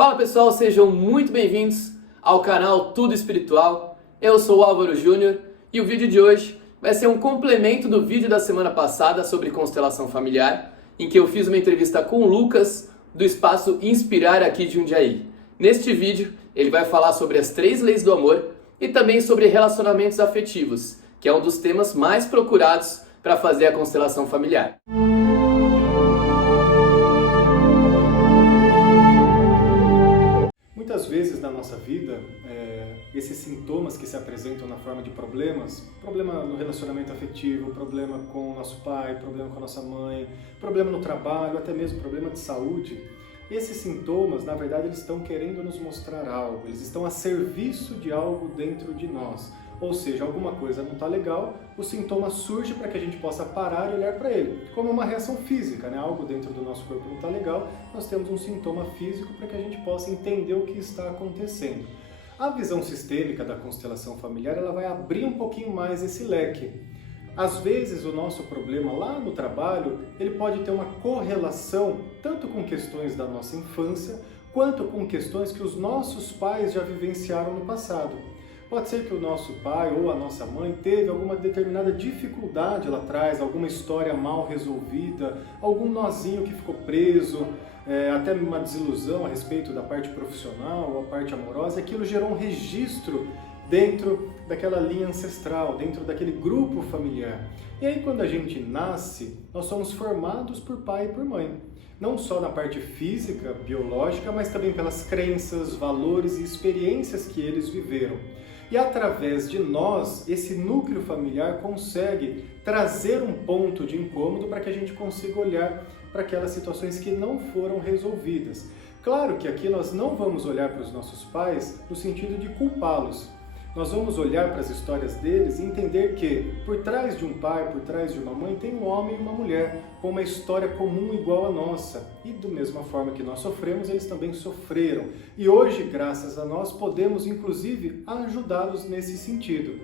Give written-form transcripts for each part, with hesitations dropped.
Fala pessoal, sejam muito bem-vindos ao canal Tudo Espiritual. Eu sou o Álvaro Júnior e o vídeo de hoje vai ser um complemento do vídeo da semana passada sobre constelação familiar, em que eu fiz uma entrevista com o Lucas do espaço Inspirar aqui de Jundiaí. Neste vídeo ele vai falar sobre as 3 leis do amor e também sobre relacionamentos afetivos, que é um dos temas mais procurados para fazer a constelação familiar. Muitas vezes na nossa vida, esses sintomas que se apresentam na forma de problemas, problema no relacionamento afetivo, problema com o nosso pai, problema com a nossa mãe, problema no trabalho, até mesmo problema de saúde, esses sintomas, na verdade, eles estão querendo nos mostrar algo, eles estão a serviço de algo dentro de nós. Ou seja, alguma coisa não está legal, o sintoma surge para que a gente possa parar e olhar para ele. Como uma reação física, né? Algo dentro do nosso corpo não está legal, nós temos um sintoma físico para que a gente possa entender o que está acontecendo. A visão sistêmica da constelação familiar, ela vai abrir um pouquinho mais esse leque. Às vezes o nosso problema lá no trabalho, ele pode ter uma correlação tanto com questões da nossa infância, quanto com questões que os nossos pais já vivenciaram no passado. Pode ser que o nosso pai ou a nossa mãe teve alguma determinada dificuldade lá atrás, alguma história mal resolvida, algum nozinho que ficou preso, até uma desilusão a respeito da parte profissional ou a parte amorosa, aquilo gerou um registro dentro daquela linha ancestral, dentro daquele grupo familiar. E aí quando a gente nasce, nós somos formados por pai e por mãe. Não só na parte física, biológica, mas também pelas crenças, valores e experiências que eles viveram. E através de nós, esse núcleo familiar consegue trazer um ponto de incômodo para que a gente consiga olhar para aquelas situações que não foram resolvidas. Claro que aqui nós não vamos olhar para os nossos pais no sentido de culpá-los. Nós vamos olhar para as histórias deles e entender que por trás de um pai, por trás de uma mãe, tem um homem e uma mulher com uma história comum igual à nossa. E da mesma forma que nós sofremos, eles também sofreram. E hoje, graças a nós, podemos inclusive ajudá-los nesse sentido.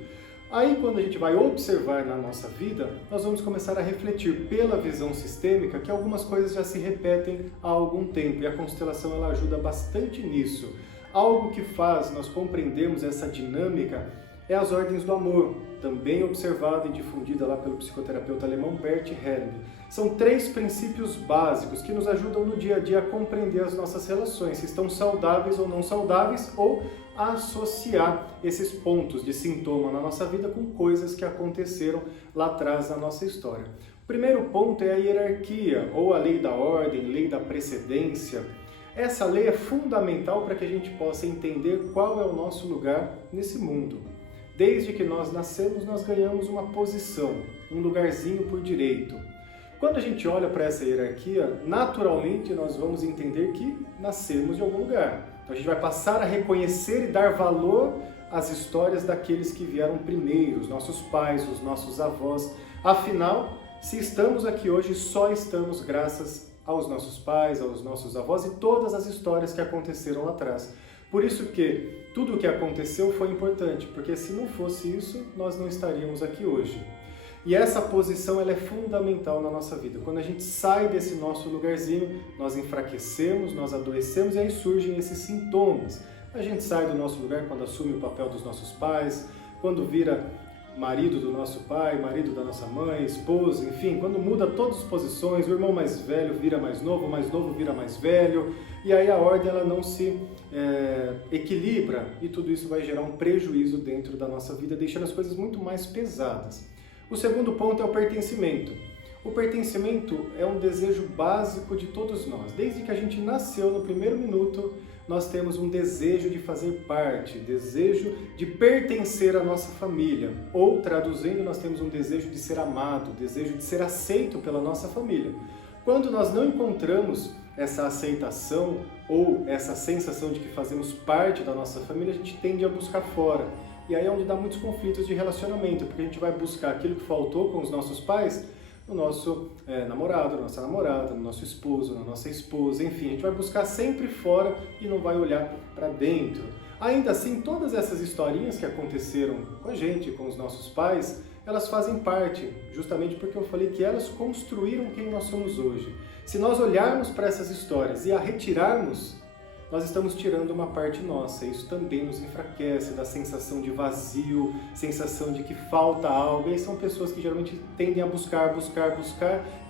Aí, quando a gente vai observar na nossa vida, nós vamos começar a refletir pela visão sistêmica que algumas coisas já se repetem há algum tempo. E a constelação ela ajuda bastante nisso. Algo que faz nós compreendermos essa dinâmica é as ordens do amor, também observada e difundida lá pelo psicoterapeuta alemão Bert Helling. São 3 princípios básicos que nos ajudam no dia a dia a compreender as nossas relações, se estão saudáveis ou não saudáveis, ou a associar esses pontos de sintoma na nossa vida com coisas que aconteceram lá atrás na nossa história. O primeiro ponto é a hierarquia, ou a lei da ordem, lei da precedência. Essa lei é fundamental para que a gente possa entender qual é o nosso lugar nesse mundo. Desde que nós nascemos, nós ganhamos uma posição, um lugarzinho por direito. Quando a gente olha para essa hierarquia, naturalmente nós vamos entender que nascemos de algum lugar. Então a gente vai passar a reconhecer e dar valor às histórias daqueles que vieram primeiro, os nossos pais, os nossos avós. Afinal, se estamos aqui hoje, só estamos graças aos nossos pais, aos nossos avós e todas as histórias que aconteceram lá atrás. Por isso que tudo o que aconteceu foi importante, porque se não fosse isso, nós não estaríamos aqui hoje. E essa posição ela é fundamental na nossa vida. Quando a gente sai desse nosso lugarzinho, nós enfraquecemos, nós adoecemos e aí surgem esses sintomas. A gente sai do nosso lugar quando assume o papel dos nossos pais, quando vira marido do nosso pai, marido da nossa mãe, esposo, enfim, quando muda todas as posições, o irmão mais velho vira mais novo, o mais novo vira mais velho, e aí a ordem ela não se equilibra e tudo isso vai gerar um prejuízo dentro da nossa vida, deixando as coisas muito mais pesadas. O segundo ponto é o pertencimento. O pertencimento é um desejo básico de todos nós. Desde que a gente nasceu, no primeiro minuto, nós temos um desejo de fazer parte, desejo de pertencer à nossa família. Ou, traduzindo, nós temos um desejo de ser amado, desejo de ser aceito pela nossa família. Quando nós não encontramos essa aceitação ou essa sensação de que fazemos parte da nossa família, a gente tende a buscar fora. E aí é onde dá muitos conflitos de relacionamento, porque a gente vai buscar aquilo que faltou com os nossos pais no nosso namorado, na nossa namorada, no nosso esposo, na nossa esposa, enfim, a gente vai buscar sempre fora e não vai olhar para dentro. Ainda assim, todas essas historinhas que aconteceram com a gente, com os nossos pais, elas fazem parte, justamente porque eu falei que elas construíram quem nós somos hoje. Se nós olharmos para essas histórias e a retirarmos, nós estamos tirando uma parte nossa. Isso também nos enfraquece, dá sensação de vazio, sensação de que falta algo. E aí são pessoas que geralmente tendem a buscar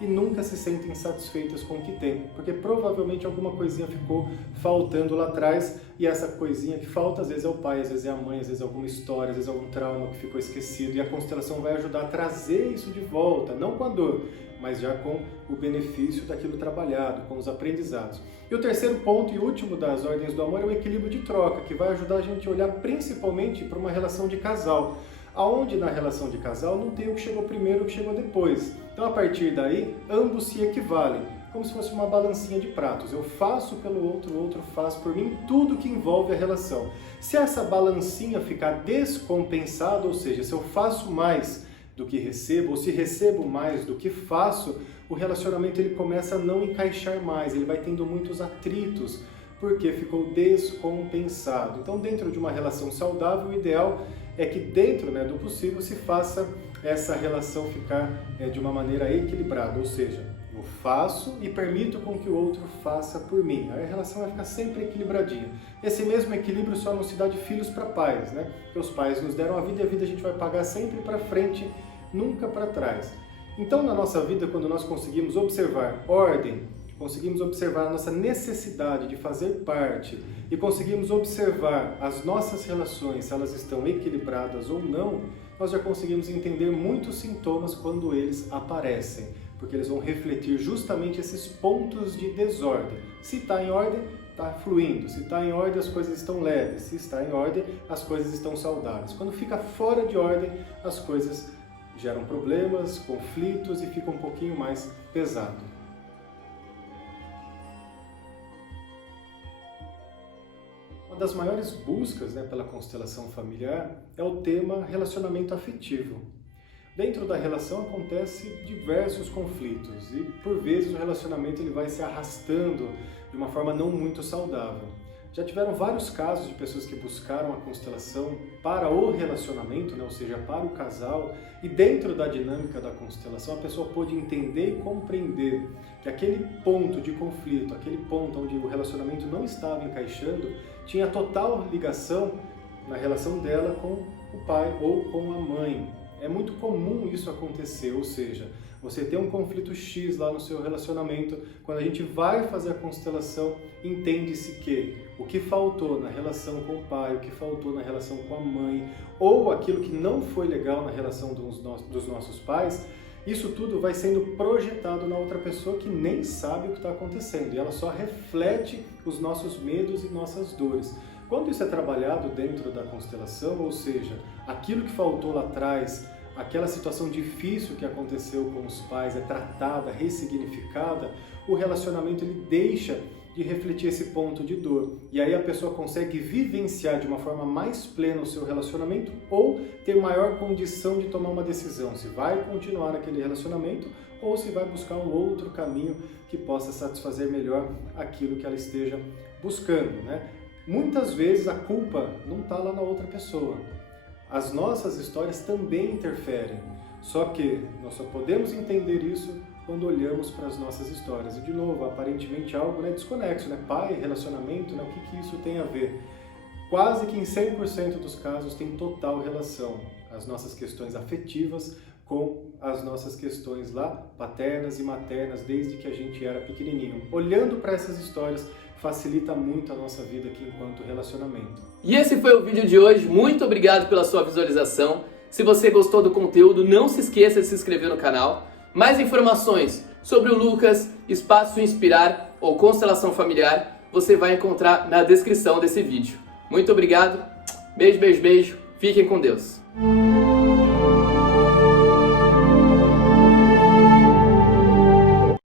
e nunca se sentem satisfeitas com o que têm, porque provavelmente alguma coisinha ficou faltando lá atrás, e essa coisinha que falta às vezes é o pai, às vezes é a mãe, às vezes é alguma história, às vezes é algum trauma que ficou esquecido, e a constelação vai ajudar a trazer isso de volta, não com a dor, mas já com o benefício daquilo trabalhado, com os aprendizados. E o terceiro ponto e último das ordens do amor é o equilíbrio de troca, que vai ajudar a gente a olhar principalmente para uma relação de casal, aonde na relação de casal não tem o que chegou primeiro e o que chegou depois. Então, a partir daí, ambos se equivalem, como se fosse uma balancinha de pratos. Eu faço pelo outro, o outro faz por mim, tudo que envolve a relação. Se essa balancinha ficar descompensada, ou seja, se eu faço mais do que recebo, ou se recebo mais do que faço, o relacionamento ele começa a não encaixar mais, ele vai tendo muitos atritos, porque ficou descompensado. Então, dentro de uma relação saudável, o ideal é que dentro do possível se faça essa relação ficar de uma maneira equilibrada, ou seja, eu faço e permito com que o outro faça por mim. Aí a relação vai ficar sempre equilibradinha. Esse mesmo equilíbrio só não se dá de filhos para pais, né? Porque os pais nos deram a vida e a vida a gente vai pagar sempre para frente, nunca para trás. Então, na nossa vida, quando nós conseguimos observar ordem, conseguimos observar a nossa necessidade de fazer parte e conseguimos observar as nossas relações, se elas estão equilibradas ou não, nós já conseguimos entender muitos sintomas quando eles aparecem, porque eles vão refletir justamente esses pontos de desordem. Se está em ordem, está fluindo. Se está em ordem, as coisas estão leves. Se está em ordem, as coisas estão saudáveis. Quando fica fora de ordem, as coisas geram problemas, conflitos e fica um pouquinho mais pesado. Uma das maiores buscas pela constelação familiar é o tema relacionamento afetivo. Dentro da relação acontecem diversos conflitos e, por vezes, o relacionamento ele vai se arrastando de uma forma não muito saudável. Já tiveram vários casos de pessoas que buscaram a constelação para o relacionamento, ou seja, para o casal, e dentro da dinâmica da constelação a pessoa pôde entender e compreender que aquele ponto de conflito, aquele ponto onde o relacionamento não estava encaixando, tinha total ligação na relação dela com o pai ou com a mãe. É muito comum isso acontecer, ou seja, você tem um conflito X lá no seu relacionamento, quando a gente vai fazer a constelação, entende-se que o que faltou na relação com o pai, o que faltou na relação com a mãe, ou aquilo que não foi legal na relação dos nossos pais, isso tudo vai sendo projetado na outra pessoa que nem sabe o que está acontecendo, e ela só reflete os nossos medos e nossas dores. Quando isso é trabalhado dentro da constelação, ou seja, aquilo que faltou lá atrás, aquela situação difícil que aconteceu com os pais é tratada, ressignificada, o relacionamento ele deixa de refletir esse ponto de dor. E aí a pessoa consegue vivenciar de uma forma mais plena o seu relacionamento ou ter maior condição de tomar uma decisão, se vai continuar aquele relacionamento ou se vai buscar um outro caminho que possa satisfazer melhor aquilo que ela esteja buscando, Muitas vezes a culpa não está lá na outra pessoa. As nossas histórias também interferem, só que nós só podemos entender isso quando olhamos para as nossas histórias. E de novo, aparentemente algo desconexo, pai, relacionamento, o que isso tem a ver? Quase que em 100% dos casos tem total relação as nossas questões afetivas com as nossas questões lá paternas e maternas desde que a gente era pequenininho. Olhando para essas histórias, facilita muito a nossa vida aqui enquanto relacionamento. E esse foi o vídeo de hoje. Muito obrigado pela sua visualização. Se você gostou do conteúdo, não se esqueça de se inscrever no canal. Mais informações sobre o Lucas, Espaço Inspirar ou Constelação Familiar, você vai encontrar na descrição desse vídeo. Muito obrigado. Beijo, beijo, beijo. Fiquem com Deus.